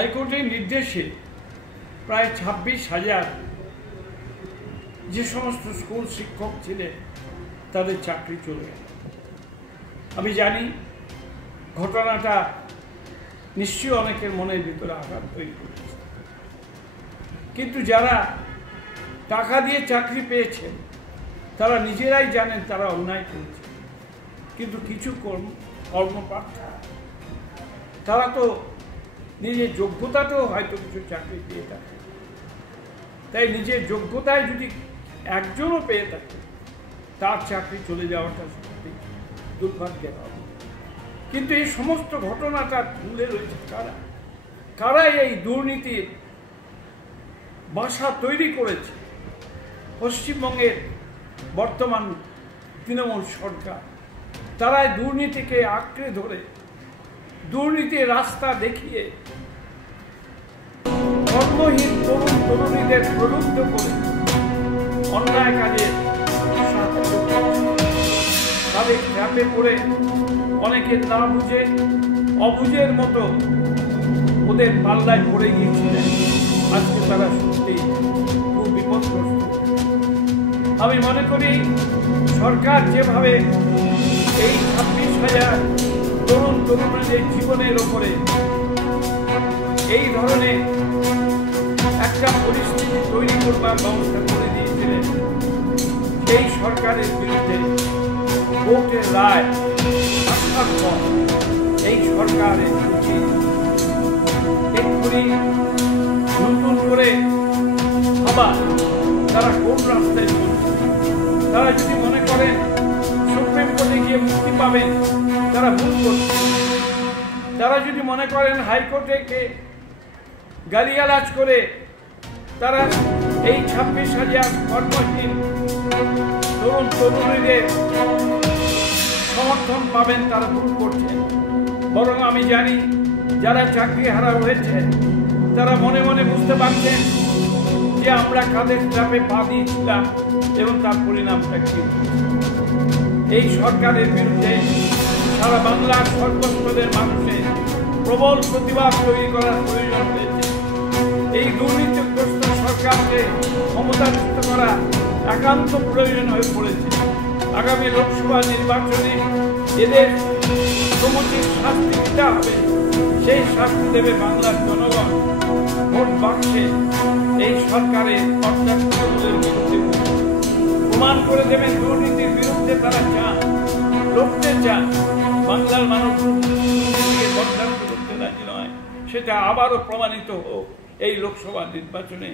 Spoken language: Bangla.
হাইকোর্টের নির্দেশে প্রায় 26,000 যে সমস্ত স্কুল শিক্ষক ছিলেন তাদের চাকরি চলে গেল। আমি জানি ঘটনাটা নিশ্চয়ই অনেকের মনের ভিতরে আঘাত তৈরি করেছে, কিন্তু যারা টাকা দিয়ে চাকরি পেয়েছেন তারা নিজেরাই জানেন তারা অন্যায় করেছে। কিন্তু কিছু কর্মকর্তা তারা তো নিজের যোগ্যতাতেও হয়তো কিছু চাকরি পেয়ে থাকে, তাই নিজের যোগ্যতায় যদি একজনও পেয়ে থাকে তার চাকরি চলে যাওয়াটা সত্যি দুর্ভাগ্যের হবে। কিন্তু এই সমস্ত ঘটনাটা তুলে রয়েছে কারা এই দুর্নীতির বাসা তৈরি করেছে। পশ্চিমবঙ্গের বর্তমান তৃণমূল সরকার, তারাই দুর্নীতিকে আঁকড়ে ধরে দুর্নীতির রাস্তা দেখিয়ে কর্মহীন তরুণ তরুণীদের প্রলুব্ধ করে অন্যায় কাজে তাদের চাপে পড়ে অনেকে না বুঝে অবুঝের মতো ওদের পাল্লায় পড়ে গিয়েছিলেন। আজকে তারা সত্যি খুব বিপদগ্রস্ত। আমি মনে করি সরকার যেভাবে এই 26,000 তরুণ তরুণীদের জীবনের ওপরে এই ধরনের একটা পরিস্থিতি তৈরি করবার ব্যবস্থা করে দিয়েছিলেন, এই সরকারের বিরুদ্ধে কোর্টের রায় আসার পর এই সরকারের উচিত এক্ষুনি নতুন করে আবার তারা কোন রাস্তায় চলছে। তারা যদি মনে করেন সুপ্রিম কোর্টে গিয়ে মুক্তি পাবেন, তারা ভুল করছে। তারা যদি মনে করেন হাইকোর্টে গালিগালাজ করে তারা এই 26,000 কর্মহীন তরুণ তরুণীদের সমর্থন পাবেন, তারা ভুল করছেন। বরং আমি জানি যারা চাকরি হারা হয়েছে তারা মনে মনে বুঝতে পারছেন যে আমরা কাদের চাপে পা দিয়েছিলাম এবং তার পরিণামটা কি। এই সরকারের বিরুদ্ধে সারা বাংলার সর্বস্তরের মানুষের প্রবল প্রতিবাদ তৈরি করার প্রয়োজন হয়েছে। এই দুর্নীতিগ্রস্ত সরকারকে ক্ষমতাচ্যুত করা একান্ত প্রয়োজন হয়ে পড়েছে। আগামী লোকসভা নির্বাচনে এদের সমুচিত শাস্তি দিতে হবে। সেই শাস্তি দেবে বাংলার জনগণ। ভোট বাক্সে এই সরকারের অত্যাচারের বিরুদ্ধে প্রমাণ করে দেবেন দুর্নীতির বিরুদ্ধে তারা চান, লড়তে চান। বাংলার মানুষ বরদাস্ত করতে রাজি নয়। সেটা আবারও প্রমাণিত হোক এই লোকসভা নির্বাচনে।